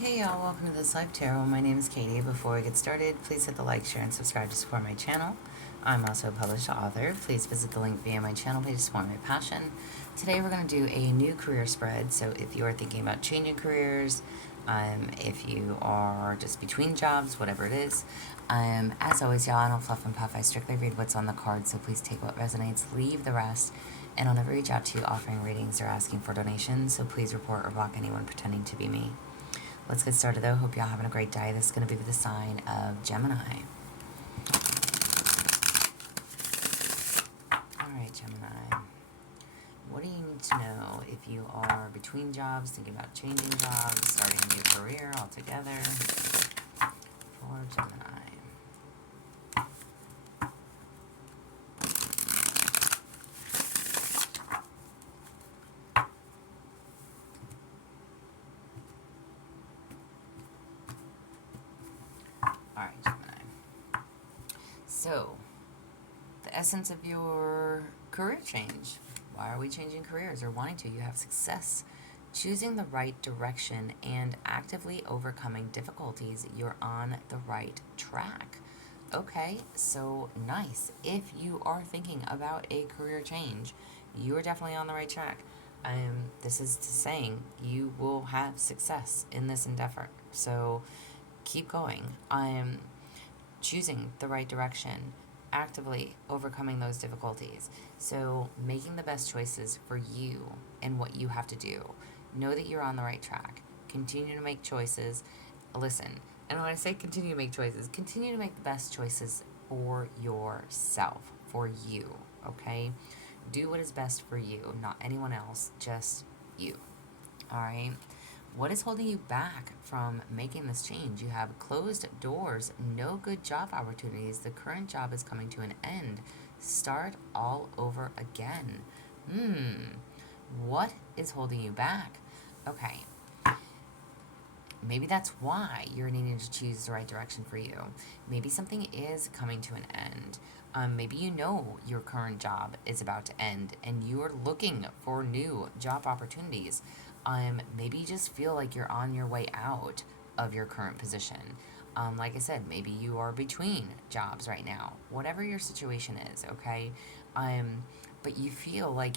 Hey y'all, welcome to This Life Tarot. My name is Katie. Before we get started, please hit the like, share, and subscribe to support my channel. I'm also a published author. Please visit the link via my channel page to support my passion. Today we're going to do a new career spread. So if you are thinking about changing careers, if you are just between jobs, whatever it is, as always, y'all, I don't fluff and puff. I strictly read what's on the card, so please take what resonates, leave the rest. And I'll never reach out to you offering readings or asking for donations, so please report or block anyone pretending to be me. Let's get started though. Hope y'all having a great day. This is going to be with the sign of Gemini. Alright, Gemini. What do you need to know if you are between jobs, thinking about changing jobs, starting a new career altogether? For Gemini. Alright, Gemini. So, the essence of your career change. Why are we changing careers or wanting to? You have success choosing the right direction and actively overcoming difficulties. You're on the right track. Okay, so nice. If you are thinking about a career change, you are definitely on the right track. This is saying you will have success in this endeavor. So keep going. I'm choosing the right direction, actively overcoming those difficulties. So making the best choices for you and what you have to do. Know that you're on the right track. Continue to make choices. Listen, and when I say continue to make choices, continue to make the best choices for yourself, for you, okay? Do what is best for you, not anyone else, just you, all right? What is holding you back from making this change? You have closed doors, no good job opportunities. The current job is coming to an end. Start all over again. What is holding you back? Okay. Maybe that's why you're needing to choose the right direction for you. Maybe something is coming to an end. Maybe you know your current job is about to end and you are looking for new job opportunities. Maybe you just feel like you're on your way out of your current position. Like I said, maybe you are between jobs right now. Whatever your situation is, okay? But you feel like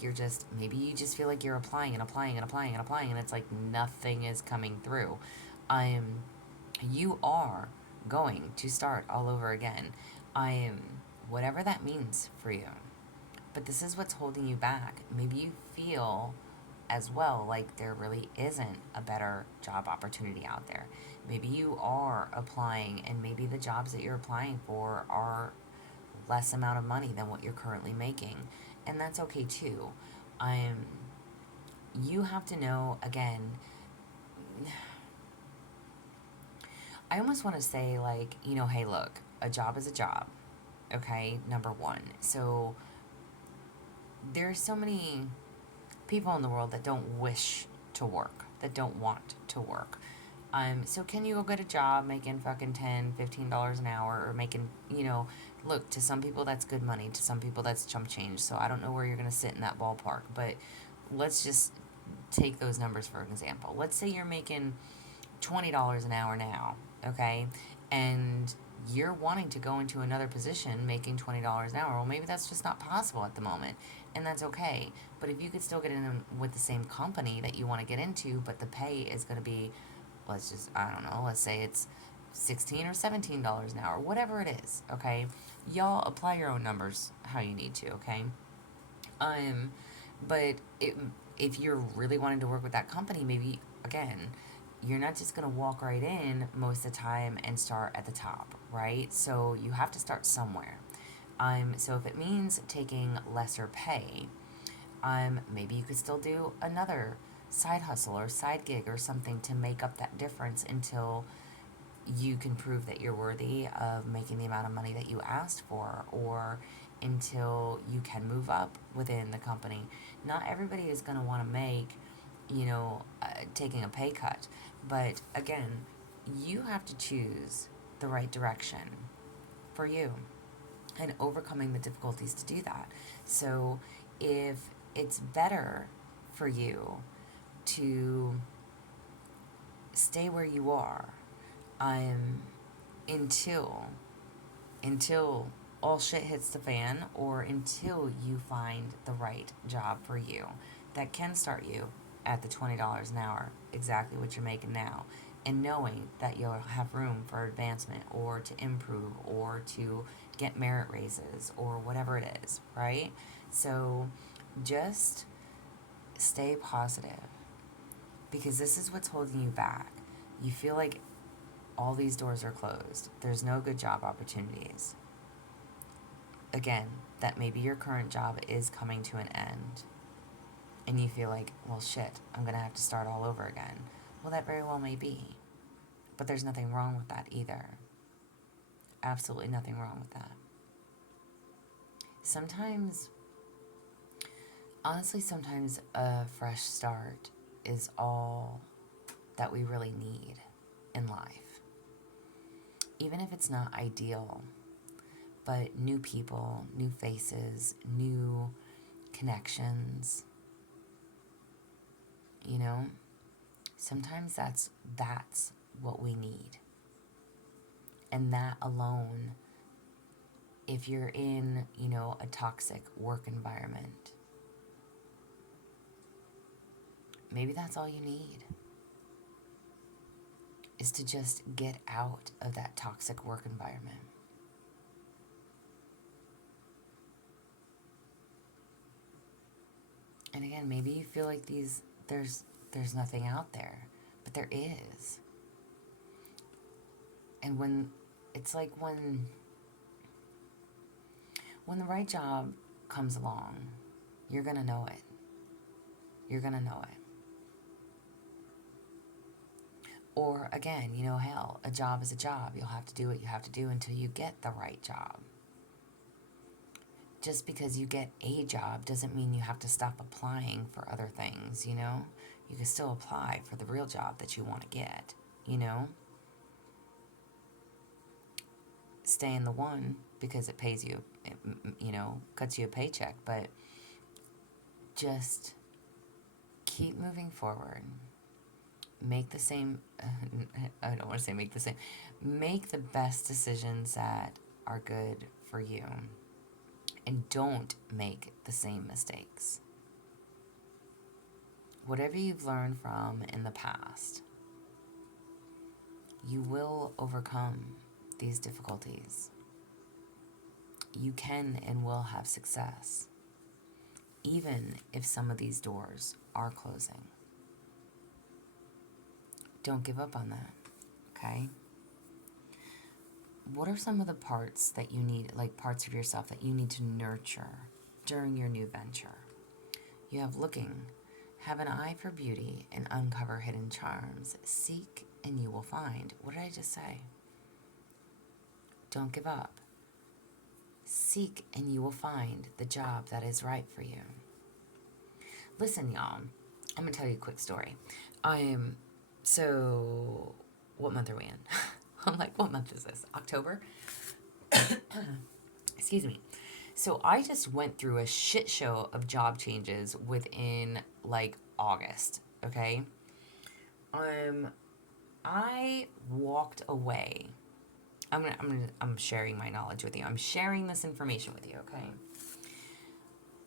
maybe you just feel like you're applying and applying and applying and applying, and it's like nothing is coming through. You are going to start all over again. Whatever that means for you. But this is what's holding you back. Maybe you feel as well like there really isn't a better job opportunity out there. Maybe you are applying and maybe the jobs that you're applying for are less amount of money than what you're currently making. And that's okay too. You have to know, again, I almost want to say, like, hey, look, a job is a job, okay? Number one. So there's so many people in the world that don't wish to work, that don't want to work. So can you go get a job making fucking $10, $15 an hour, or making, look, to some people that's good money, to some people that's chump change. So I don't know where you're going to sit in that ballpark, but let's just take those numbers for example. Let's say you're making $20 an hour now, okay? And you're wanting to go into another position making $20 an hour. Well, maybe that's just not possible at the moment, and that's okay. But if you could still get in with the same company that you want to get into, but the pay is going to be, let's say it's $16 or $17 an hour, whatever it is, okay? Y'all apply your own numbers how you need to, okay? But if you're really wanting to work with that company, maybe, again, you're not just going to walk right in most of the time and start at the top, right? So you have to start somewhere. So if it means taking lesser pay, maybe you could still do another side hustle or side gig or something to make up that difference until you can prove that you're worthy of making the amount of money that you asked for, or until you can move up within the company. Not everybody is going to want to make, taking a pay cut. But again, you have to choose the right direction for you and overcoming the difficulties to do that. So if it's better for you to stay where you are, um, until until all shit hits the fan, or until you find the right job for you that can start you at the $20 an hour, exactly what you're making now, and knowing that you'll have room for advancement or to improve or to get merit raises or whatever it is, right? So just stay positive, because this is what's holding you back. You feel like all these doors are closed. There's no good job opportunities. Again, that maybe your current job is coming to an end and you feel like, well, shit, I'm going to have to start all over again. Well, that very well may be. But there's nothing wrong with that either. Absolutely nothing wrong with that. Sometimes, honestly, sometimes a fresh start is all that we really need in life. Even if it's not ideal, but new people, new faces, new connections, you know, sometimes that's what we need. And that alone, if you're in, you know, a toxic work environment, maybe that's all you need, is to just get out of that toxic work environment. And again, maybe you feel like there's nothing out there, but there is. And when it's like when the right job comes along, you're going to know it. You're going to know it. Or again, you know, hell, a job is a job. You'll have to do what you have to do until you get the right job. Just because you get a job doesn't mean you have to stop applying for other things, you know? You can still apply for the real job that you want to get, you know? Stay in the one because it pays you, you know, cuts you a paycheck, but just keep moving forward. Make the same, I don't want to say make the same, make the best decisions that are good for you. And don't make the same mistakes. Whatever you've learned from in the past, you will overcome these difficulties. You can and will have success, even if some of these doors are closing. Don't give up on that, okay? What are some of the parts that you need, like parts of yourself that you need to nurture during your new venture? You have looking, have an eye for beauty, and uncover hidden charms. Seek and you will find. What did I just say? Don't give up. Seek and you will find the job that is right for you. Listen, y'all, I'm going to tell you a quick story. So, what month are we in? I'm like, what month is this? October? Excuse me. So I just went through a shit show of job changes within like August, okay? I walked away. I'm sharing my knowledge with you. I'm sharing this information with you, okay?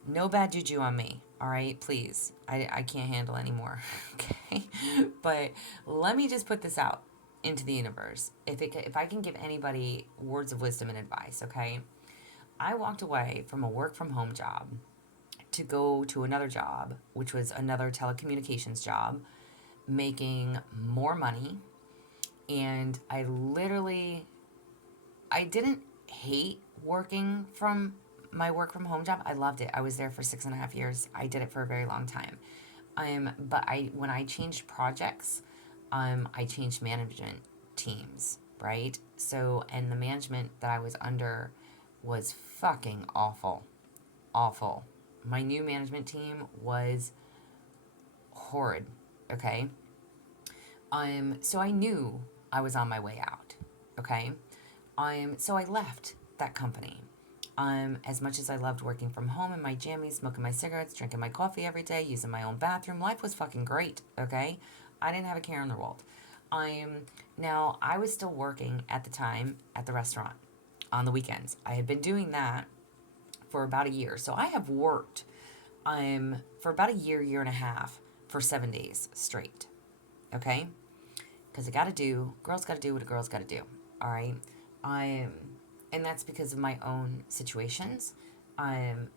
No bad juju on me, all right? Please. I can't handle anymore, okay? But let me just put this out into the universe. If I can give anybody words of wisdom and advice, okay? I walked away from a work from home job to go to another job, which was another telecommunications job, making more money. And I didn't hate working from my work from home job. I loved it. I was there for 6.5 years. I did it for a very long time. But when I changed projects, I changed management teams, right? So, and the management that I was under was fucking awful. Awful. My new management team was horrid, okay? So I knew I was on my way out, okay? So I left that company. As much as I loved working from home in my jammies, smoking my cigarettes, drinking my coffee every day, using my own bathroom, life was fucking great, okay? I didn't have a care in the world. Now I was still working at the time at the restaurant on the weekends. I had been doing that for about a year. So I have worked for about a year and a half for 7 days straight. Okay? Because girls got to do what a girl's got to do. All right? I'm, and that's because of my own situations. I'm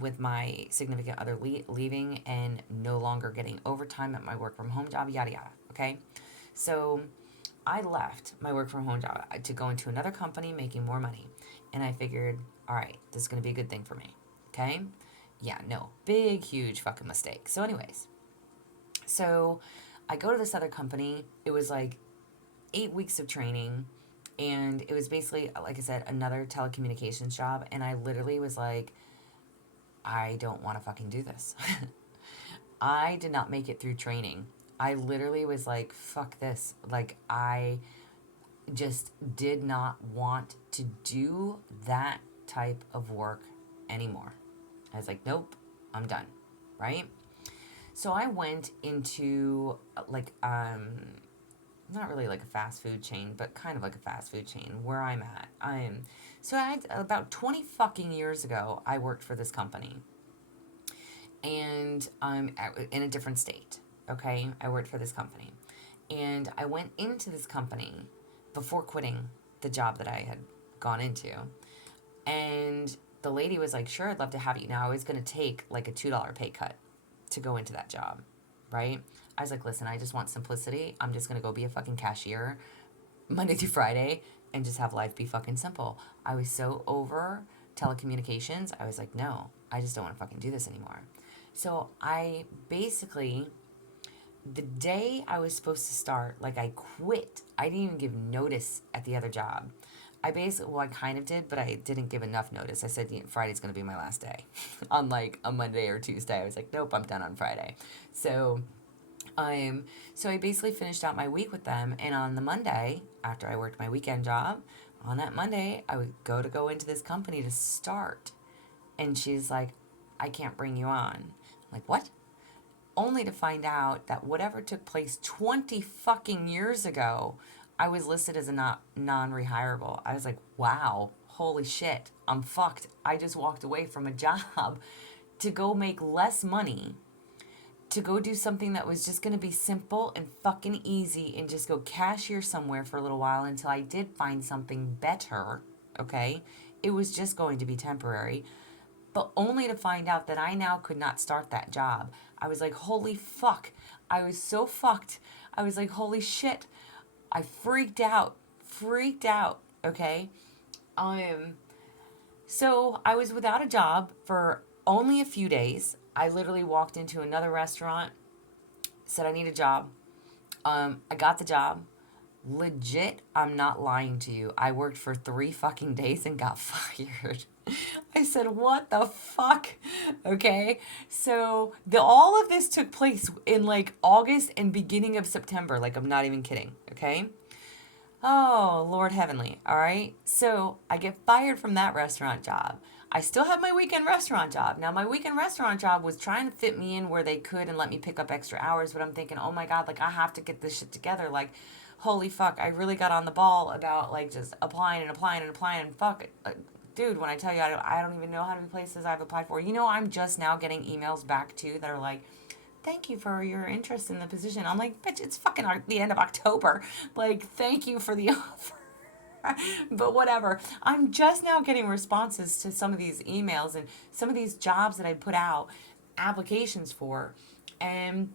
with my significant other leaving and no longer getting overtime at my work from home job, yada yada. Okay? So I left my work from home job to go into another company making more money. And I figured, all right, this is going to be a good thing for me. Okay? Yeah, no. Big, huge fucking mistake. So, anyways, so I go to this other company. It was like 8 weeks of training. And it was basically, like I said, another telecommunications job. And I literally was like, I don't want to fucking do this. I did not make it through training. I literally was like, fuck this. Like, I just did not want to do that type of work anymore. I was like, nope, I'm done. Right? So I went into like, not really like a fast food chain, but kind of like a fast food chain where I'm at. So about 20 fucking years ago, I worked for this company. And I'm in a different state. Okay? I worked for this company. And I went into this company before quitting the job that I had gone into. And the lady was like, sure, I'd love to have you. Now, I was going to take like a $2 pay cut to go into that job, right? I was like, listen, I just want simplicity. I'm just going to go be a fucking cashier Monday through Friday and just have life be fucking simple. I was so over telecommunications. I was like, no, I just don't want to fucking do this anymore. So I basically, the day I was supposed to start, like I quit. I didn't even give notice at the other job. I kind of did, but I didn't give enough notice. I said, Friday's going to be my last day. On like a Monday or Tuesday, I was like, nope, I'm done on Friday. So I basically finished out my week with them. And on the Monday, after I worked my weekend job, on that Monday, I would go into this company to start. And she's like, I can't bring you on. I'm like, what? Only to find out that whatever took place 20 fucking years ago, I was listed as a non-rehirable. I was like, wow, holy shit, I'm fucked. I just walked away from a job to go make less money, to go do something that was just going to be simple and fucking easy and just go cashier somewhere for a little while until I did find something better, okay? It was just going to be temporary, but only to find out that I now could not start that job. I was like, holy fuck. I was so fucked. I was like, holy shit. I freaked out, okay? So I was without a job for only a few days. I literally walked into another restaurant, said I need a job. I got the job. Legit, I'm not lying to you. I worked for 3 fucking days and got fired. I said, what the fuck? Okay. So all of this took place in like August and beginning of September. Like, I'm not even kidding. Okay. Oh, Lord Heavenly. All right. So I get fired from that restaurant job. I still have my weekend restaurant job. Now, my weekend restaurant job was trying to fit me in where they could and let me pick up extra hours. But I'm thinking, oh my God, like, I have to get this shit together. Like, holy fuck, I really got on the ball about like just applying and fuck. Dude, when I tell you I don't even know how many places I've applied for. I'm just now getting emails back too that are like, thank you for your interest in the position. I'm like, bitch, it's fucking the end of October. Like, thank you for the offer. But whatever. I'm just now getting responses to some of these emails and some of these jobs that I put out applications for. And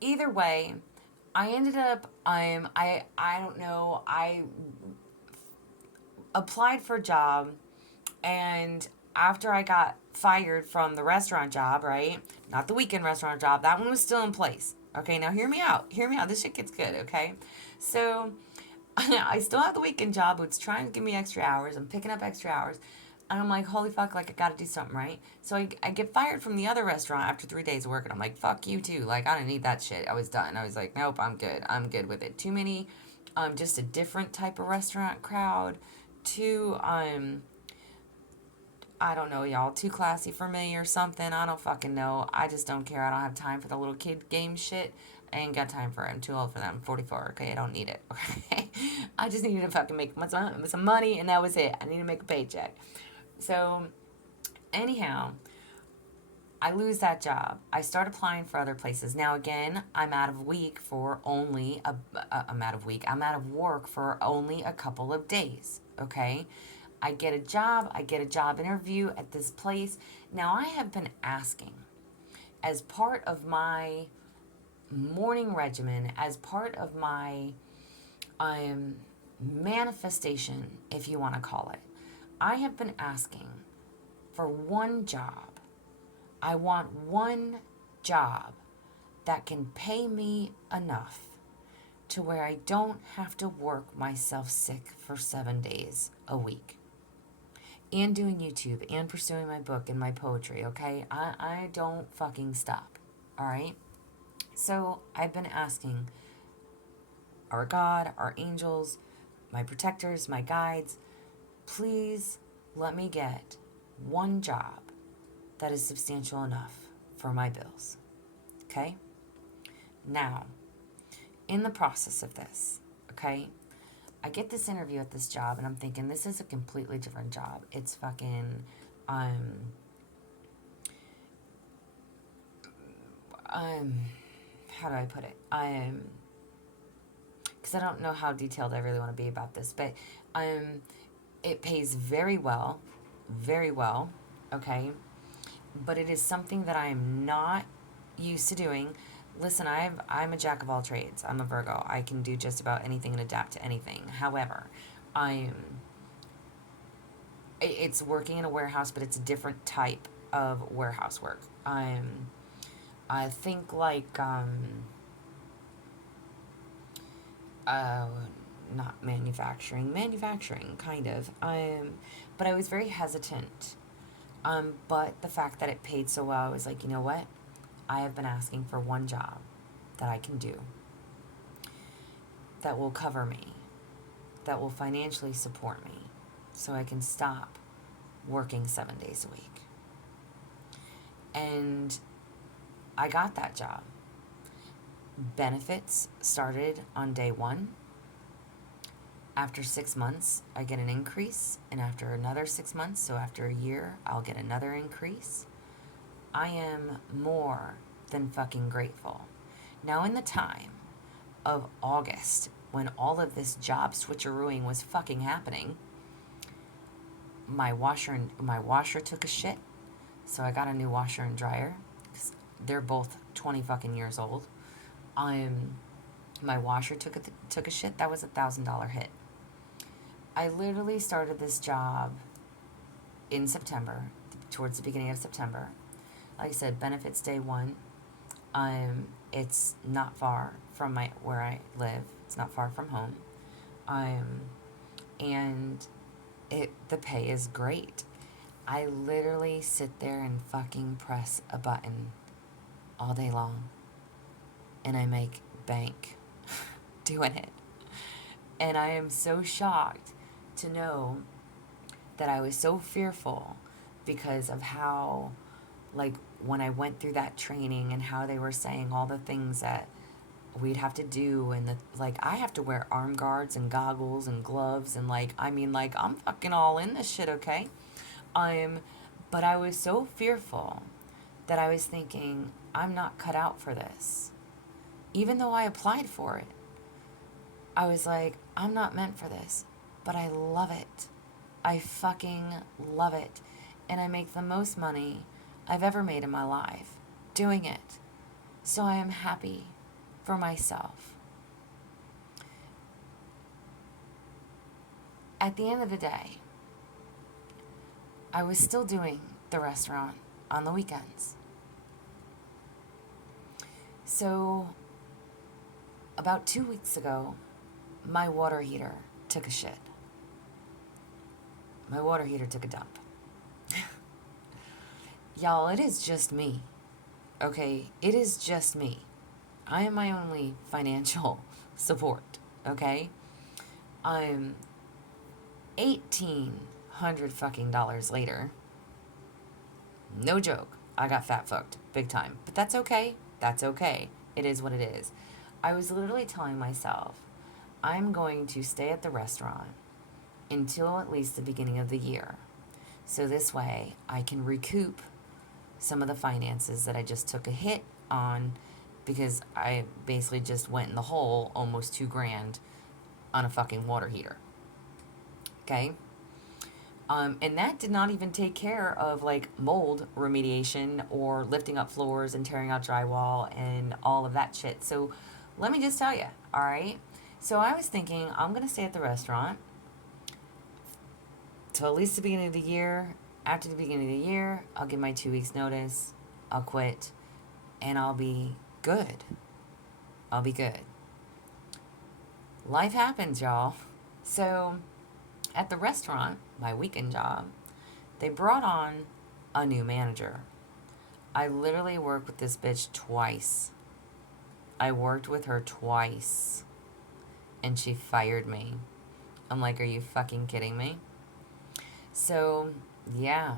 either way, I ended up I don't know, I applied for a job, and after I got fired from the restaurant job, right? Not the weekend restaurant job. That one was still in place. Okay, now hear me out. Hear me out. This shit gets good, okay? So I still have the weekend job, it's trying to give me extra hours. I'm picking up extra hours. And I'm like, holy fuck, like, I gotta do something, right? So I get fired from the other restaurant after 3 days of work, and I'm like, fuck you too. Like, I don't need that shit. I was done. I was like, nope, I'm good. I'm good with it. Too many, just a different type of restaurant crowd. Too, I don't know, y'all. Too classy for me or something. I don't fucking know. I just don't care. I don't have time for the little kid game shit. I ain't got time for it. I'm too old for that. I'm 44. Okay, I don't need it. Okay, I just needed to fucking make some money, and that was it. I need to make a paycheck. So, anyhow, I lose that job. I start applying for other places. Now again, I'm out of work for only a couple of days. Okay, I get a job. I get a job interview at this place. Now I have been asking, as part of my morning regimen, as part of my manifestation, if you want to call it, I have been asking for one job. I want one job that can pay me enough to where I don't have to work myself sick for 7 days a week. And doing YouTube and pursuing my book and my poetry, okay? I don't fucking stop, all right? So I've been asking our God, our angels, my protectors, my guides, please let me get one job that is substantial enough for my bills. Okay? Now, in the process of this, okay, I get this interview at this job and I'm thinking this is a completely different job. It's fucking, how do I put it? Because I don't know how detailed I really want to be about this, but it pays very well, okay? But it is something that I am not used to doing. Listen, I'm a jack of all trades. I'm a Virgo. I can do just about anything and adapt to anything. However, it's working in a warehouse, but it's a different type of warehouse work. I think like not manufacturing, kind of. But I was very hesitant. But the fact that it paid so well, I was like, you know what? I have been asking for one job that I can do, that will cover me, that will financially support me, so I can stop working 7 days a week. And I got that job. Benefits started on day one. After 6 months, I get an increase, and after another 6 months, so after a year, I'll get another increase. I am more than fucking grateful. Now, in the time of August, when all of this job switcherooing was fucking happening, my washer took a shit, so I got a new washer and dryer. 'Cause they're both 20 fucking years old. My washer took a shit. That was $1,000 hit. I literally started this job in September, towards the beginning of September. Like I said, benefits day one. It's not far from where I live. It's not far from home. And the pay is great. I literally sit there and fucking press a button all day long, and I make bank doing it. And I am so shocked to know that I was so fearful because of how, like, when I went through that training and how they were saying all the things that we'd have to do, and I have to wear arm guards and goggles and gloves, and I'm fucking all in this shit, okay? But I was so fearful that I was thinking, I'm not cut out for this. Even though I applied for it, I was like, I'm not meant for this, but I love it. I fucking love it. And I make the most money I've ever made in my life doing it. So I am happy for myself. At the end of the day, I was still doing the restaurant on the weekends. So about 2 weeks ago, my water heater took a shit. My water heater took a dump. Y'all, it is just me. Okay? It is just me. I am my only financial support. Okay? I'm $1,800 fucking dollars later. No joke. I got fat fucked. Big time. But that's okay. That's okay. It is what it is. I was literally telling myself, I'm going to stay at the restaurant until at least the beginning of the year. So this way I can recoup some of the finances that I just took a hit on because I basically just went in the hole almost $2,000 on a fucking water heater. Okay? And that did not even take care of like mold remediation or lifting up floors and tearing out drywall and all of that shit. So let me just tell you, all right? So I was thinking I'm going to stay at the restaurant till at least the beginning of the year. After the beginning of the year, I'll give my 2 weeks notice. I'll quit and I'll be good. I'll be good. Life happens, y'all. So at the restaurant, my weekend job, they brought on a new manager. I literally worked with this bitch twice. I worked with her twice. And she fired me. I'm like, are you fucking kidding me? So, yeah,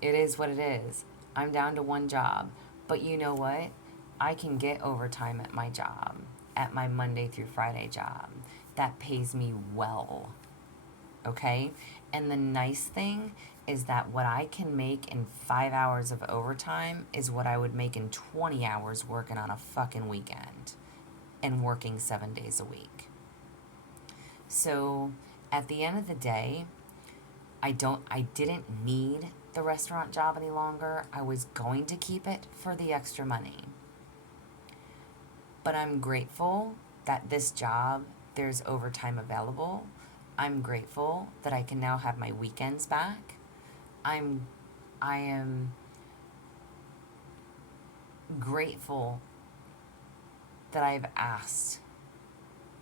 it is what it is. I'm down to one job. But you know what? I can get overtime at my job, at my Monday through Friday job. That pays me well. Okay? And the nice thing is that what I can make in 5 hours of overtime is what I would make in 20 hours working on a fucking weekend and working 7 days a week. So at the end of the day, I didn't need the restaurant job any longer. I was going to keep it for the extra money. But I'm grateful that this job, there's overtime available. I'm grateful that I can now have my weekends back. I am grateful that I've asked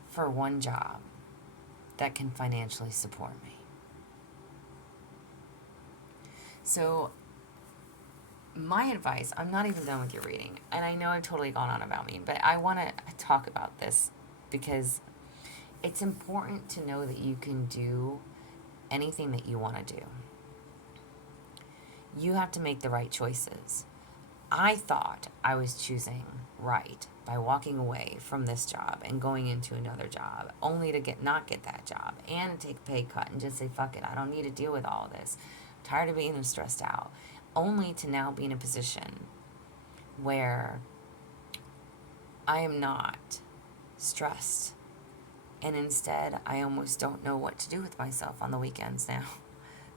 for one job that can financially support me. So my advice, I'm not even done with your reading, and I know I've totally gone on about me, but I want to talk about this because it's important to know that you can do anything that you want to do. You have to make the right choices. I thought I was choosing right by walking away from this job and going into another job, only to not get that job and take a pay cut and just say, fuck it, I don't need to deal with all of this. I'm tired of being stressed out. Only to now be in a position where I am not stressed. And instead, I almost don't know what to do with myself on the weekends now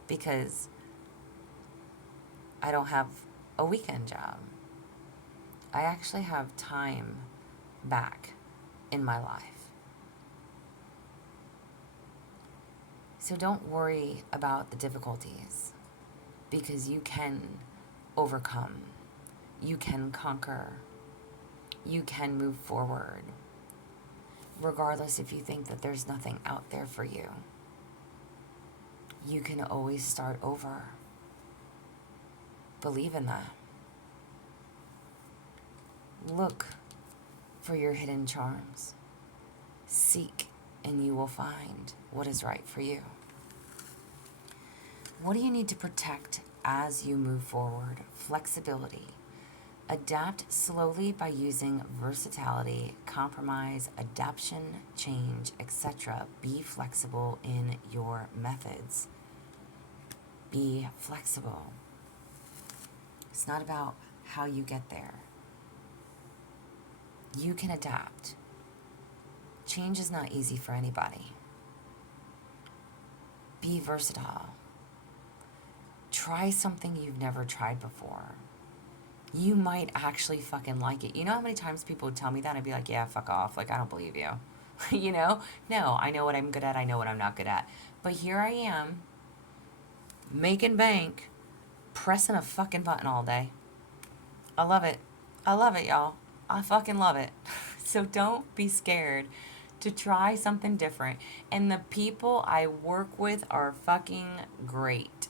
because I don't have a weekend job. I actually have time back in my life. So don't worry about the difficulties because you can overcome. You can conquer. You can move forward. Regardless if you think that there's nothing out there for you. You can always start over. Believe in that. Look for your hidden charms. Seek and you will find what is right for you. What do you need to protect as you move forward? Flexibility. Adapt slowly by using versatility, compromise, adaptation, change, etc. Be flexible in your methods. Be flexible. It's not about how you get there. You can adapt. Change is not easy for anybody. Be versatile. Try something you've never tried before. You might actually fucking like it. You know how many times people would tell me that? And I'd be like, yeah, fuck off. Like, I don't believe you. You know? No, I know what I'm good at. I know what I'm not good at. But here I am, making bank, pressing a fucking button all day. I love it. I love it, y'all. I fucking love it. So don't be scared to try something different. And the people I work with are fucking great.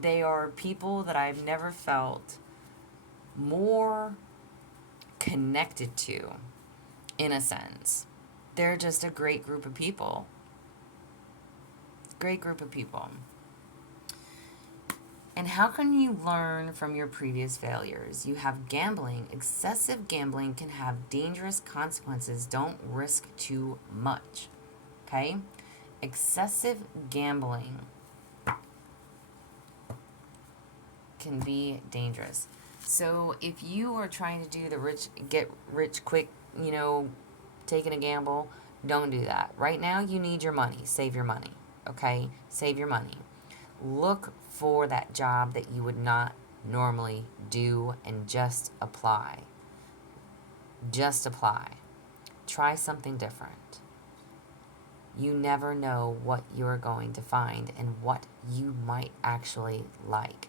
They are people that I've never felt more connected to, in a sense. They're just a great group of people. Great group of people. And how can you learn from your previous failures? You have gambling. Excessive gambling can have dangerous consequences. Don't risk too much. Okay? Excessive gambling can be dangerous. So if you are trying to do the get rich quick, taking a gamble, don't do that. Right now, you need your money. Save your money. Okay? Save your money. Look for that job that you would not normally do and just apply. Just apply. Try something different. You never know what you're going to find and what you might actually like.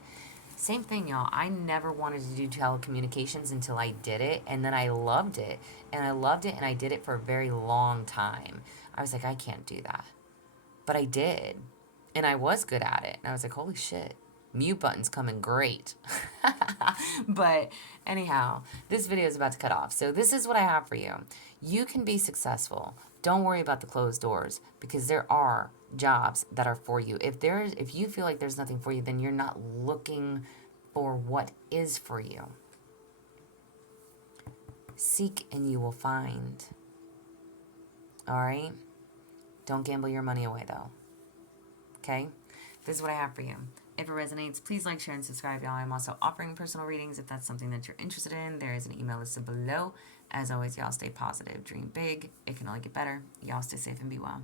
Same thing, y'all. I never wanted to do telecommunications until I did it, and then I loved it. And I loved it, and I did it for a very long time. I was like, I can't do that. But I did. And I was good at it. And I was like, holy shit. Mute button's coming great. But anyhow, this video is about to cut off. So this is what I have for you. You can be successful. Don't worry about the closed doors, because there are jobs that are for you. If you feel like there's nothing for you, then you're not looking for what is for you. Seek and you will find. All right? Don't gamble your money away, though. Okay? This is what I have for you. If it resonates, please like, share, and subscribe, y'all. I'm also offering personal readings if that's something that you're interested in. There is an email listed below. As always, y'all stay positive, dream big. It can only get better. Y'all stay safe and be well.